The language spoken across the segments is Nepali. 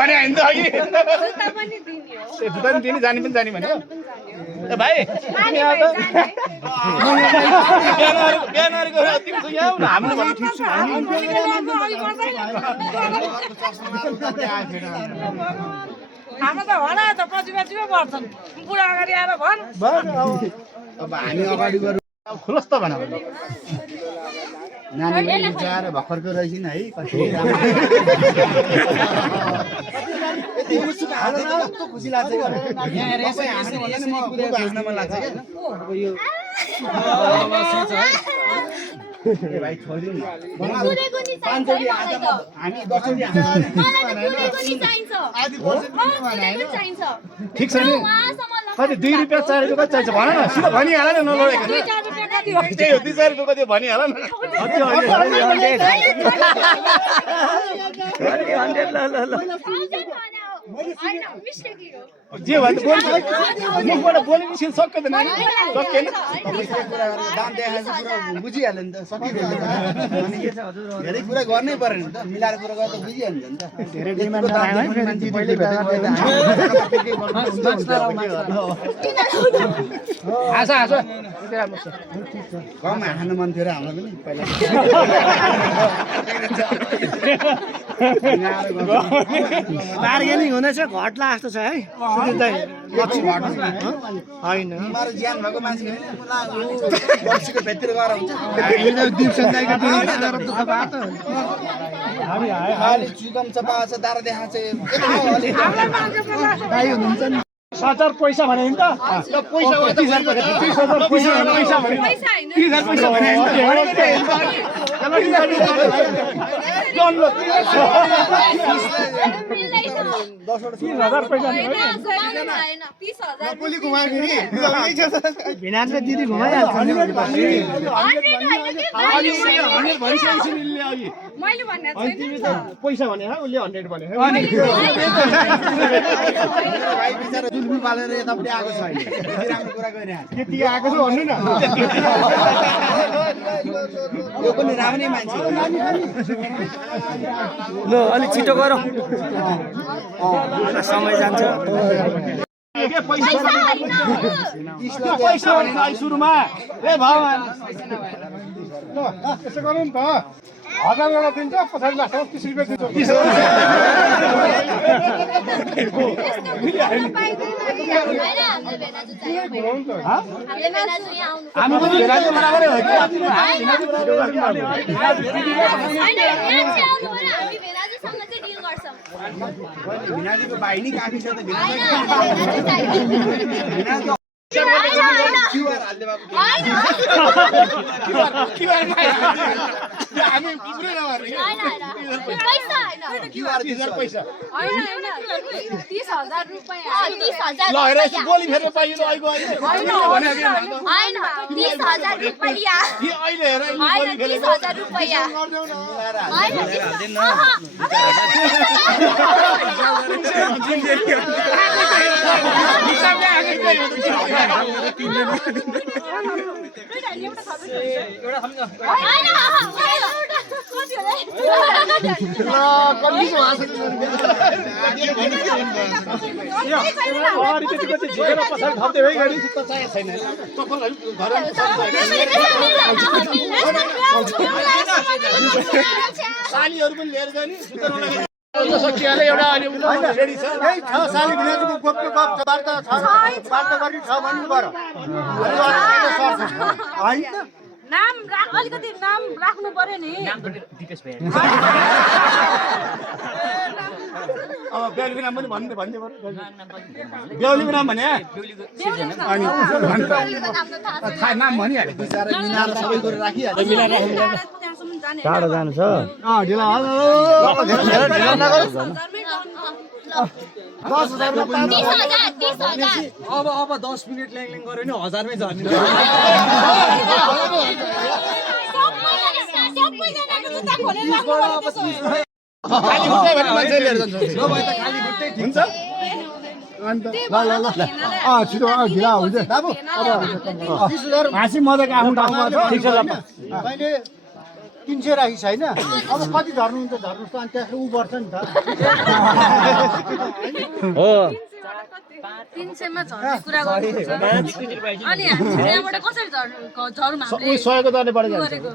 भने हैन त अघि जुत्ता पनि दिने जानी पनि जानी भन्यो ए भाइ तिमी आऊ त बिहानहरुको तिमी चाहिँ आऊ न हाम्रो पनि ठीक छु हाम्रो त होला त पछि पछिमै पर्छन् बुढा अगाडि आएर भन् अब हामी अगाडि गरौँ खुलस त भन नानीले जाएर भर्खरको रहेछिन् है कति राम्रो खुसी लाग्छ भाइ छोडिदिउँ ठिक छ नि कति 2 रुपैयाँ 4 रुपैयाँ कति चाहिन्छ भन न सिधा भनिहाल न नलडेको त्यही हो 2-4 रुपैयाँ कति भनिहाल न जे भन्छ मुखबाट बोल्नु निस्किन सक्दैन सकेन दाम देखाएको कुरा बुझिहाल्यो नि त सकिहाल्यो अनि के छ हजुर धेरै कुरा गर्नै पर्यो नि त मिलाएर कुरा गर्दा बुझिहाल्यो नि त धेरै डिमान्ड आयो है पहिले आशा गाउँमा खानु मन थियो र हामीलाई पनि पहिला बार्गेनिङ हुँदैछ घट्ला जस्तो छ है होइन तिमीहरू ज्यान भएको मान्छे वर्षीको भेटतिर गएर हुन्छ खालि चुकम चपा छ दारा देखाएको छ 7,000 पैसा भने नि त पैसा 30,000 पैसा भने 30,000 पैसा भने भिनाजले दिदी घुमाइहाल्छ पैसा भने उसले 100 भने जुल्फी पालेर यतापट्टि आएको छ अहिले यति राम्रो कुरा गरिरहेको त्यति आएको छ भन्नु न यो पनि राम्रै मान्छे हो ल अलि छिटो गरौँ समय जान्छ पैसा भने सुरुमा ए भगवान ल यसो गरौँ नि त 1000 एउटा दिन्छ पछाडि लास्ट 30 रुपैयाँ दिन्छ 30 हामी पनि भेनाजु बराबरै हो भिनाजुको भाइ नि काफी छ त हामी पुरै नगर्ने पैसा ल हेर यसो गोली फेर्न पाइयो त अहिले हेर सालीहरू पनि लिएर जाने सकिहाल्यो एउटा अहिले रेडी छ साली भिनाजुको गोप्य वार्ता छ वार्ता गर्ने छ भन्नु पर्यो नाम अलिकति नाम राख्नु पर्यो नि अब बेहुलीको नाम पनि भन्नु भन्दै पर्यो बेहुलीको नाम भने अनि थाहा नाम भनिहाल्यो बिचारा मिलाएर सबै कुरा राखिहाल्यो मिलाएर टाढो जानु छ ढिला अब 10 मिनट ल्याङ गऱ्यो नि 1000 मै झर्ने खाली खुट्टै भने मान्छे लिएर जान्छ हुन्छ अन्त ल छिटो ढिला हुन्छ बाबु अब 30,000 हाँसी मजाको आफ्नो ठाउँमा छ ठिक छ 300 राखी छैन अब कति झर्नुहुन्छ झर्नुहोस् त अनि त्यसले उ बढ्छ नि त हो 300 मा झर्ने कुरा गर्नुहुन्छ अनि हामी यहाँबाट कसरी झरौँ हामीले 100 को दरले बढेको गरेको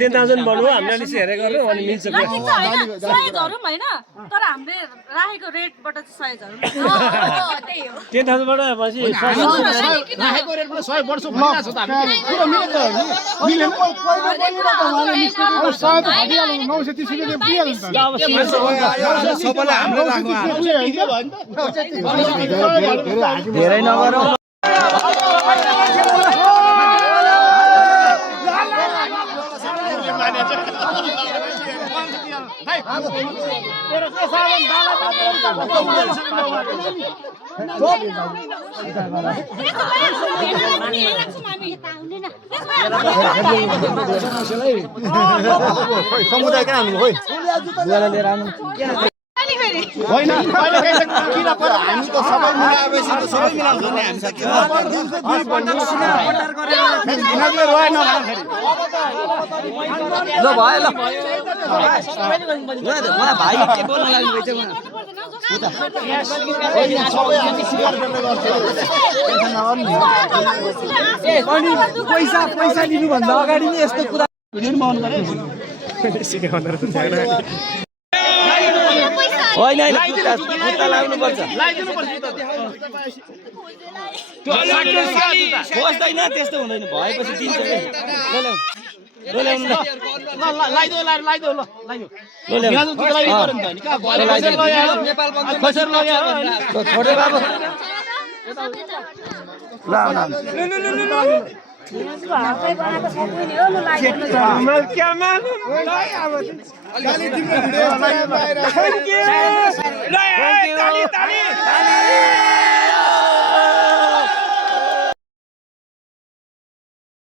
10,000 भन्नु हामीले अलिक हेरेको गर्नु अनि मिल्छ ल ठिक छ हैन 100 झरौँ हैन तर हामीले राखेको रेटबाट चाहिँ 100 झरौँ त्यही हो 10,000 बाट पछि राखेको रेटमा 100 वर्ष भइरहेछ त हामी पुरा मिलेन मिलेन अब 100 त भनिहाल्नु 930 रुपैयाँ पुगिहाल्छ नि त सबैले हाम्रो राख्नु धेरै नगरौ समुदाय कहाँ हाल्नु खोइ लिएर आउनु होइन किन पर हामी त सबै मिलाएपछि त सबै मिलाउँछ नि हामी सके ल भयो ल मलाई भाइ के बोल्न लाग्नु भएछ पैसा पैसा लिनुभन्दा अगाडि नै यस्तो कुरा होइन होइन जुत्ता लाग्नु पर्छ बस्दैन त्यस्तो हुँदैन भएपछि दिन्छ